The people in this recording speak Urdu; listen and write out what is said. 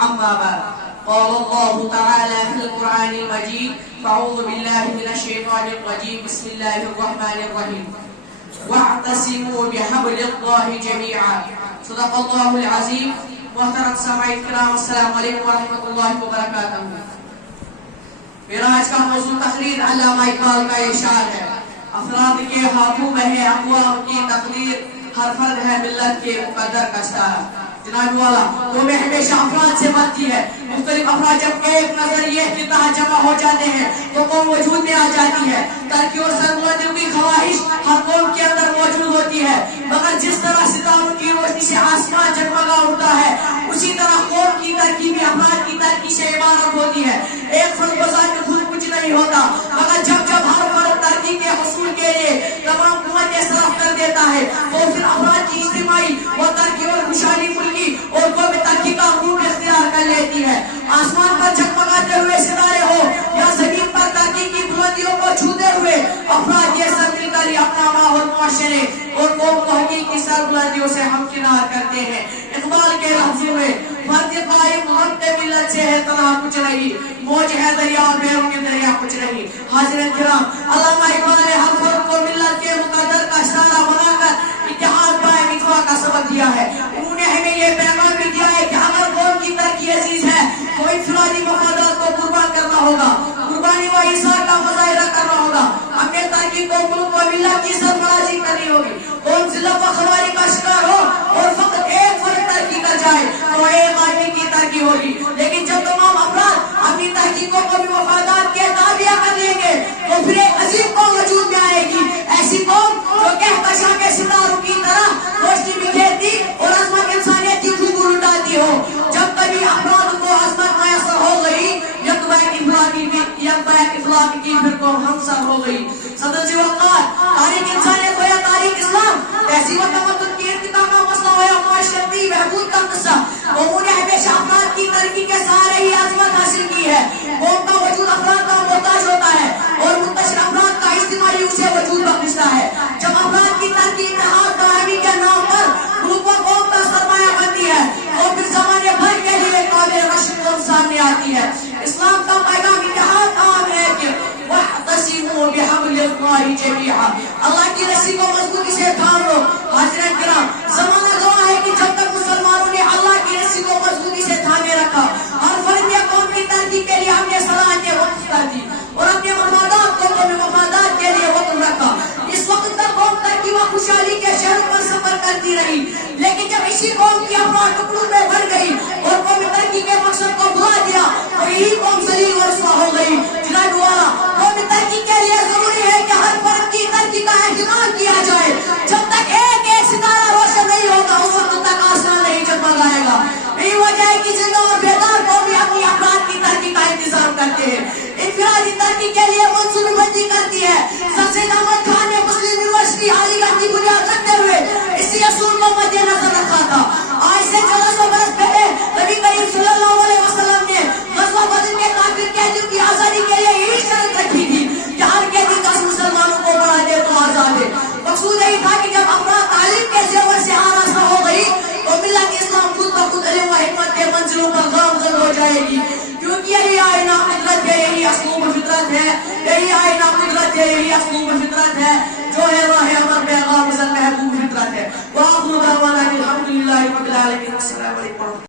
أما بعد قال الله تعالى في القرآن المجيد فأعوذ بالله من الشيطان الرجيم بسم الله الرحمن الرحيم واعتصموا بحبل الله جميعا صدق الله العظيم. محترم سامعین کرام السلام علیکم ورحمۃ اللہ وبرکاتہ. میرا آج کا موضوع تقریر علامہ اقبال کا ارشاد ہے: افراد کے ہاتھوں میں ہے اقوام کی تقدیر، ہر فرد ہے ملت کے مقدر کا ستارہ. جناب والا وہ میں ہمیشہ افراد سے بنتی ہے. مختلف افراد جب ایک نظریے کے تحت جمع ہو جاتے ہیں تو قوم وجود میں آ جاتی ہے. ترقی اور سربلندی کی خواہش ہر قوم کے اندر موجود ہوتی ہے، مگر جس طرح ستاروں کی روشنی سے آسمان جگمگا اٹھتا ہے اسی طرح قوم کی ترقی بھی افراد کی ترقی سے عبارت ہوتی ہے. ایک فرد بذات خود کچھ نہیں ہوتا، مگر جب ہر فرد ترقی کے حصول کے لیے تمام قوتیں صرف کر دیتا ہے تو پھر افراد کی اجتماعی و ترقی اور خوشحالی ملکی اور قوم ترقی کا حکم اختیار کر لیتی ہے. آسمان پر جگمگاتے ہوئے ستارے ہو یا زمین پر ترقی کی بلندیوں کو چھوتے ہوئے افراد یہ سب مل کر اپنا ماحول، معاشرے اور قوم کو حقیقی سربلندیوں سے ہمکنار کرتے ہیں. اقبال کے لفظوں میں فرد قائم حق ملت سے ہے تنہا کچھ نہیں، موج ہے دریا بیرون کے دریا کچھ نہیں. حاضرین کرام، علامہ اقبال نے ہر فرد کو ملت کے مقدر کا اشارہ بنا کر اتحاد با اتفاق کا سبق دیا ہے. انہوں نے ہمیں یہ پیغام بھی دیا ہے کہ اگر قوم کی ترقی عزیز ہے تو انفرادی مفادات کو قربان کرنا ہوگا، قربانی و ایثار کا مظاہرہ کرنا ہوگا. اپنے ترقی کو ملک و ملت کی سرفرازی کرنی ہوگی. قوم ذلت و خواری کا شکار ہو اور فقط ایک فرد ترقی کر جائے تو ایک آدمی کی ترقی ہوگی. لیکن جب تمام افراد اپنی ترقی کو قومی مفادات کے تابع کر لیں گے تو پھر ایک عظیم قوم وجود میں آئے گی، ایسی قوم جو کہکشاں کے ستاروں کی طرح روشنی بکھیرتی اور عظمت انسانیت کی خوشبو لٹاتی ہو. جب کبھی افراد کو عظمت میسر ہو گئی، افلاق کی پھر قوم ہمسر ہو گئی. صدر جی وقار تاریخ انسانیت ہو یا تاریخ اسلام، تہذیب و تمدن کی ارتقاء کا مسئلہ ہو یا معاشرتی بہبود کا قصہ، قوموں نے ہمیشہ افراد کی ترقی کے سہارے ہی عظمت حاصل کی ہے. قوم کا وجود افراد کا محتاج ہوتا ہے اور منتشر افراد کا اجتماعی اسے وجود بخشتا ہے. جب افراد کی ترقی اتحاد باہمی کے نام پر ملک و قوم کا سرمایہ بنتی ہے اور پھر زمانے بھر کے لیے قابل رشک قوم سامنے آتی ہے. اسلام کا پیغام اتحاد عام ہے کہ وَاعْتَصِمُوا بِحَبْلِ اللَّهِ جَمِيعًا، اللہ کی رسی کو مضبوطی سے تھام لو. حاضرین کرام، زمانہ گواہ ہے کہ جب تک مسلمانوں نے اللہ کی رسی کو مضبوطی سے تھامے رکھا، ہر فرد یا قوم کی ترقی کے لیے اپنے صلاحیتیں وقف کر دی اور اپنے مفادات کو قومی مفادات کے لیے وقف رکھا. اس وقت تک قوم ترقی و خوشحالی کے شہروں پر سفر کرتی رہی، لیکن جب اسی قوم کی افراد ٹکڑوں میں بڑھ گئی اور قومی ترقی کے مقصد کو بھلا دیا تو یہی قوم ذلیل و رسوا ہو گئی. جناب والا، قومی ترقی کے لیے ضروری ہے کہ ہر فرد کی ترقی کا اہتمام کیا جائے. جب تک ایک ایک ستارہ روشن نہیں ہوگا اس وقت تک آسمان نہیں جگمگائے گا. یہی وجہ ہے کہ زندہ اور بیدار قوم بھی اپنی افراد کی ترقی کا انتظام کرتے ہیں، انفرادی ترقی کے لیے منصوبہ بندی کرتی ہے. سر سید احمد خان نے مسلم یونیورسٹی علی گڑھ کی بنیاد رکھتے ہوئے اسی اصول کو مد نظر رکھا تھا. آج سے 1400 برس پہلے نبی کریم صلی اللہ علیہ وسلم نے غزوہ بدر کے کافر قیدیوں کی آزادی کے لیے یہی شرط رکھی تھی کہ ہر قیدی 10 مسلمانوں کو بڑھا دے تو آزاد ہے. مقصود یہی تھا کہ جب افراد تعلیم کے زیور سے آراستہ ہو گئی تو ملت اسلام خود بخود علم و حکمت کے منزلوں پر گامزن ہو جائے گی. کیونکہ یہی آئینہ قدرت ہے، یہی اسلوب فطرت ہے، یہی آئینہ قدرت ہے، یہی اسلوب فطرت ہے، جو ہے راہ امر پیغام محبوب فطرت ہے. وآخر دعوانا الحمدللہ رب العالمین. السلام علیکم.